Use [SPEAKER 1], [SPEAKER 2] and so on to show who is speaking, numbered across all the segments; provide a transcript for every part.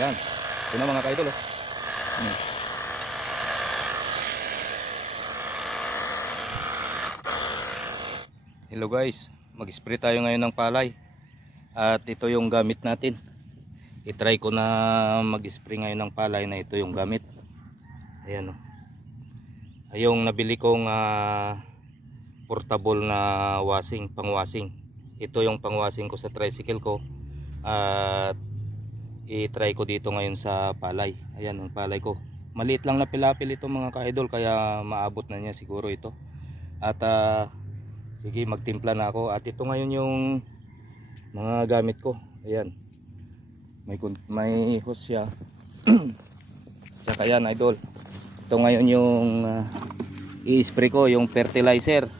[SPEAKER 1] Yan. Ito na mga ka-idol. Oh. Hmm. Hello guys, mag-spray tayo ngayon ng palay. At ito yung gamit natin. I-try ko na mag-spray ngayon ng palay na ito yung gamit. Ayan oh. Yung nabili kong ah, portable na washing, pang-washing. Ito yung pang-washing ko sa tricycle ko. At i-try ko dito ngayon sa palay. Ayan ang palay ko. Maliit lang na pilapil ito mga ka-idol kaya maabot na niya siguro ito. At ah, sige magtimpla na ako. At ito ngayon yung mga gamit ko. Ayan. May may hose siya. Saka yan idol. Ito ngayon yung ah, i-spray ko yung fertilizer.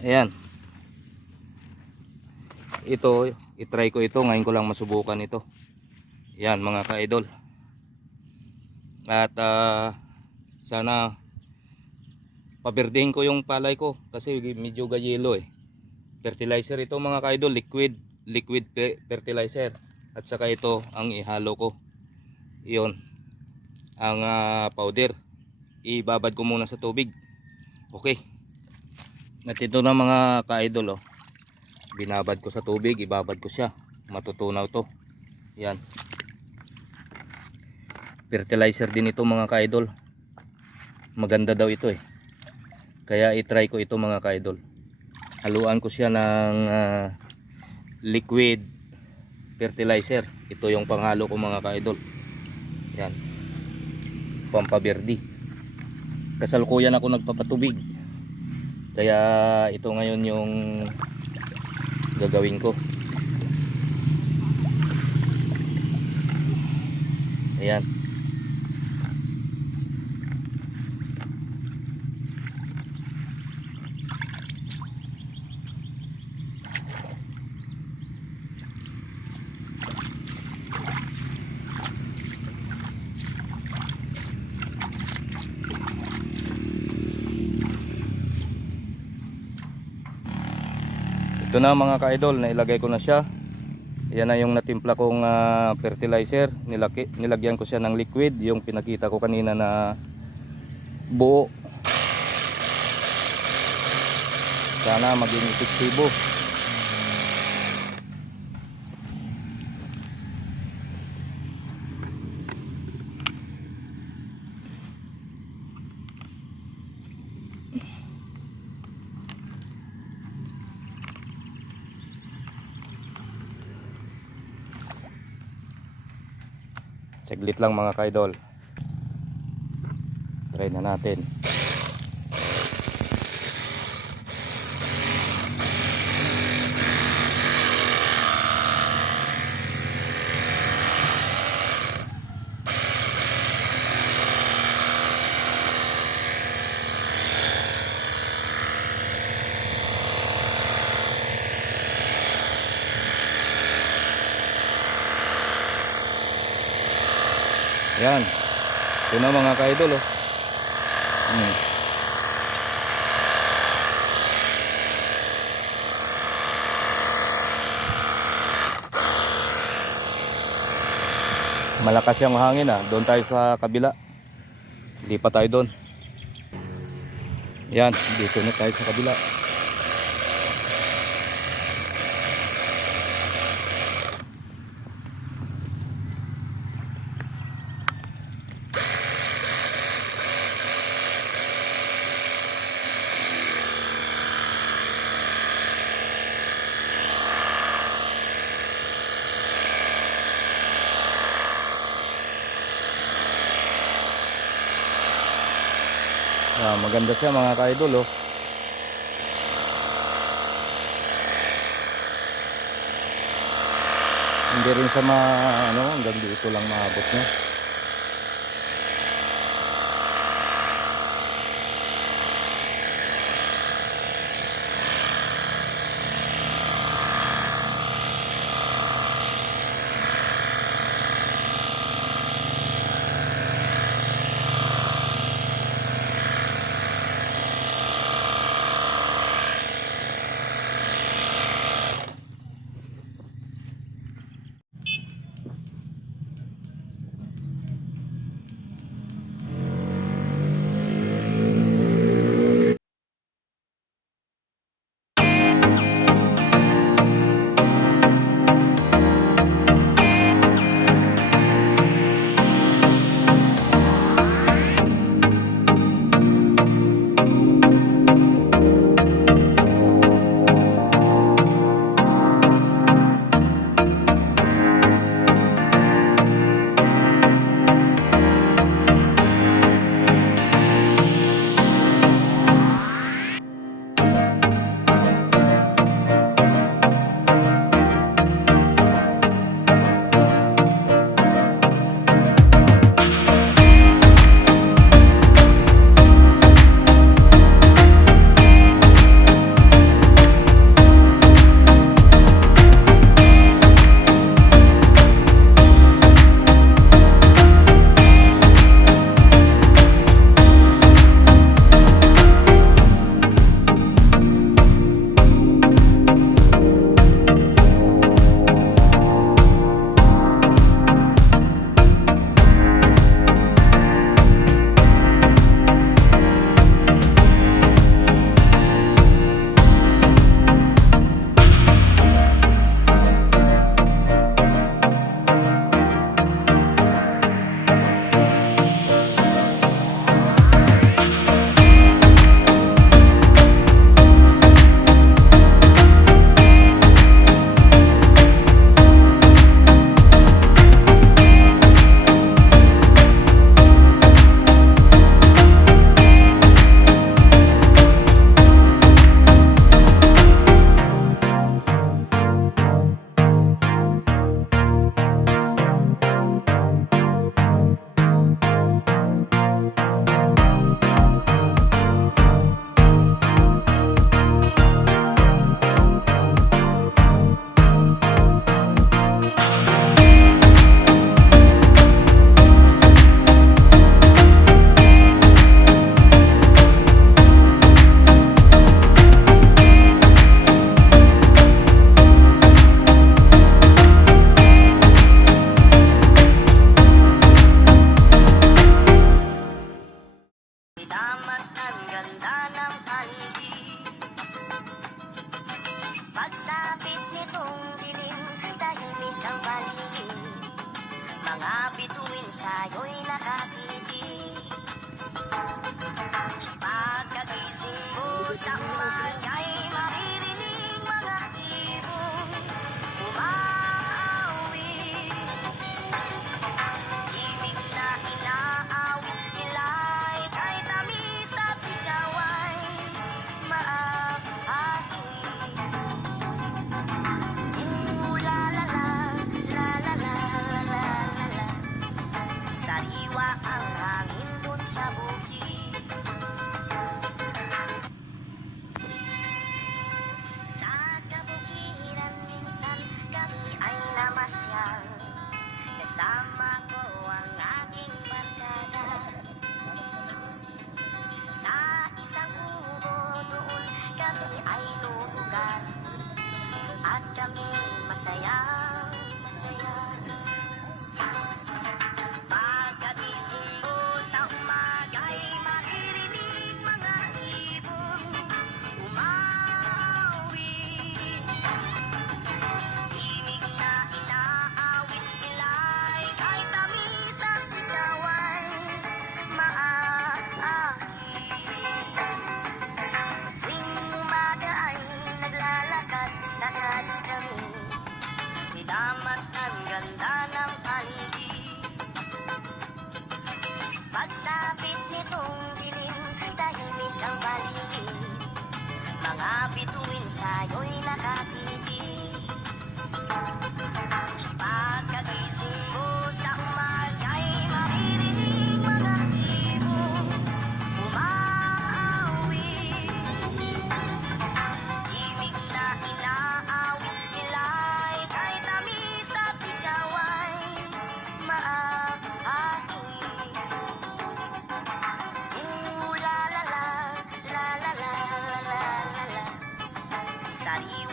[SPEAKER 1] Ayan. Ito, i-try ko ito. Ngayon ko lang masubukan ito. Yan mga ka-idol. At ah, sana paberdehin ko yung palay ko kasi medyo gayelo eh. Fertilizer ito mga ka-idol, liquid liquid fe- fertilizer. At saka ito ang ihalo ko. Iyon. Ang ah, powder. Ibabad ko muna sa tubig. Okay. At ito na mga ka-idol oh. Binabad ko sa tubig, ibabad ko siya. Matutunaw to. Yan fertilizer din ito mga ka-idol. Maganda daw ito eh. Kaya i-try ko ito mga ka-idol. Haluan ko siya ng ah, liquid fertilizer. Ito yung panghalo ko mga ka-idol. Yan. Pampaberdi kasalukuyan ako nagpapatubig. Kaya ito ngayon yung gagawin ko. Ayan Ito na mga ka-idol, nailagay ko na siya. Yan na yung natimpla kong ah, fertilizer. Nilaki, nilagyan ko siya ng liquid, yung pinakita ko kanina na buo. Sana maging epektibo. Lang mga ka-idol. Try na natin. Yan. Ito na mga ka-idol oh. Hmm. Malakas yung hangin ah. Doon tayo sa kabila. Pa tayo doon. Yan, dito na tayo sa kabila. Maganda siya mga ka-idol oh. Hindi rin sa ma ano, hanggang dito lang maabot niya.
[SPEAKER 2] Mga bituin sa'yo'y nakatiti Pagkagising mo sa umaga mga bituin sa'yo'y nakakiti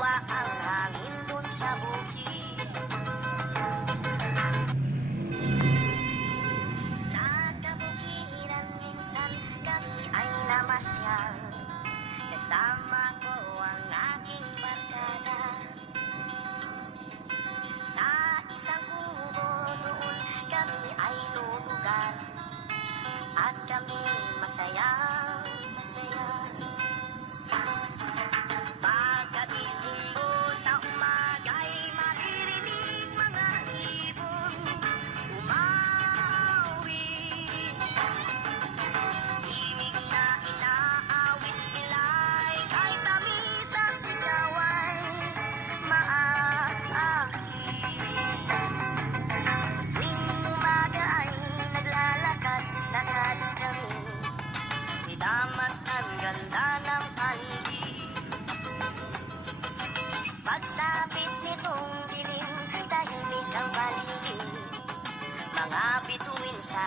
[SPEAKER 2] Sariwa ang hangin dun sa bukid. Sa kabukiran minsan kami ay namasyal. Kasama ko ang aking barkada. Sa isang kubo doon kami ay lulugan At kami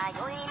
[SPEAKER 2] Ay, uy.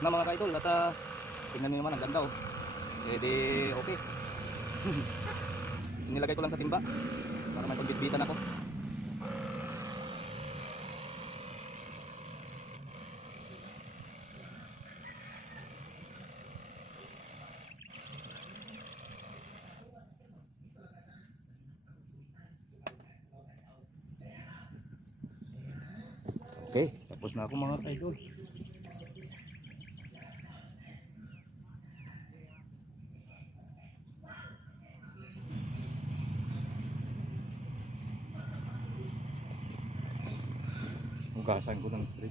[SPEAKER 2] Na mga
[SPEAKER 1] ka-idol. At ah, tingnan nyo naman, ang ganda oh. Eh di, okay. Inilagay ko lang sa timba. Para may pagbitbitan ako. Okay, tapos na ako mga ka-idol. Hugasan ko ng spray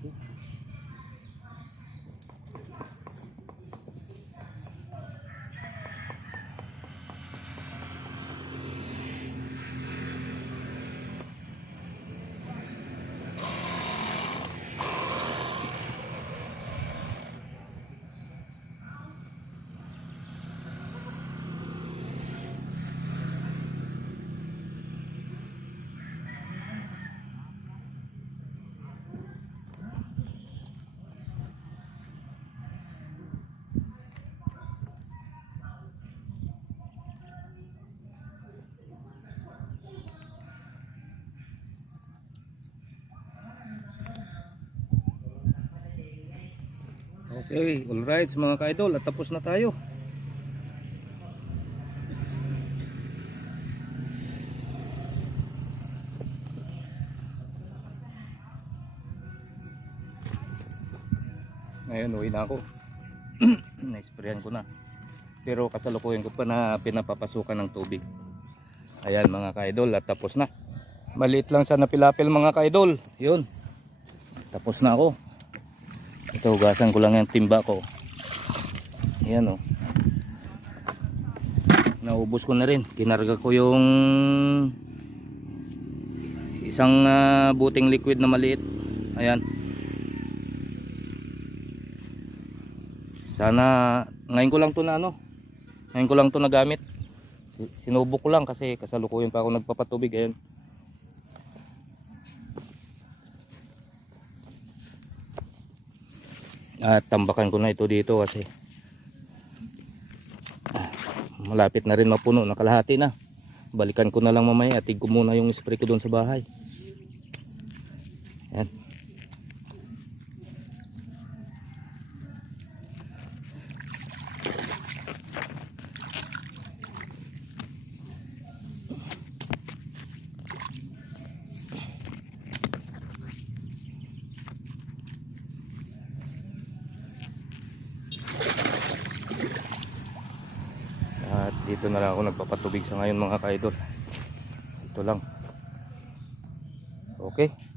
[SPEAKER 1] Okay, alright mga ka-idol, at tapos na tayo. Ngayon, uwi na ako. Na-sprayan ko na. Pero kasalukuyan ko pa na pinapapasukan ng tubig. Ayan mga ka-idol, at tapos na. Maliit lang sa napilapil mga ka-idol. Yun. Tapos na ako. Ito, hugasan ko lang yung timba ko. Ayan o. Oh. Naubos ko na rin. Kinarga ko yung isang ah, buting liquid na maliit. Ayan. Sana ngayon ko lang to na ano. Ngayon ko lang to nagamit. Si- Sinubok ko lang kasi kasalukuyan pa ako nagpapatubig. Ayan. At tambakan ko na ito dito kasi malapit na rin mapuno nakalahati na. Balikan ko na lang mamaya atig ko muna yung spray ko doon sa bahay. Yan At na lang ako nagpapatubig sa ngayon mga kaidol. Ito lang. Okay.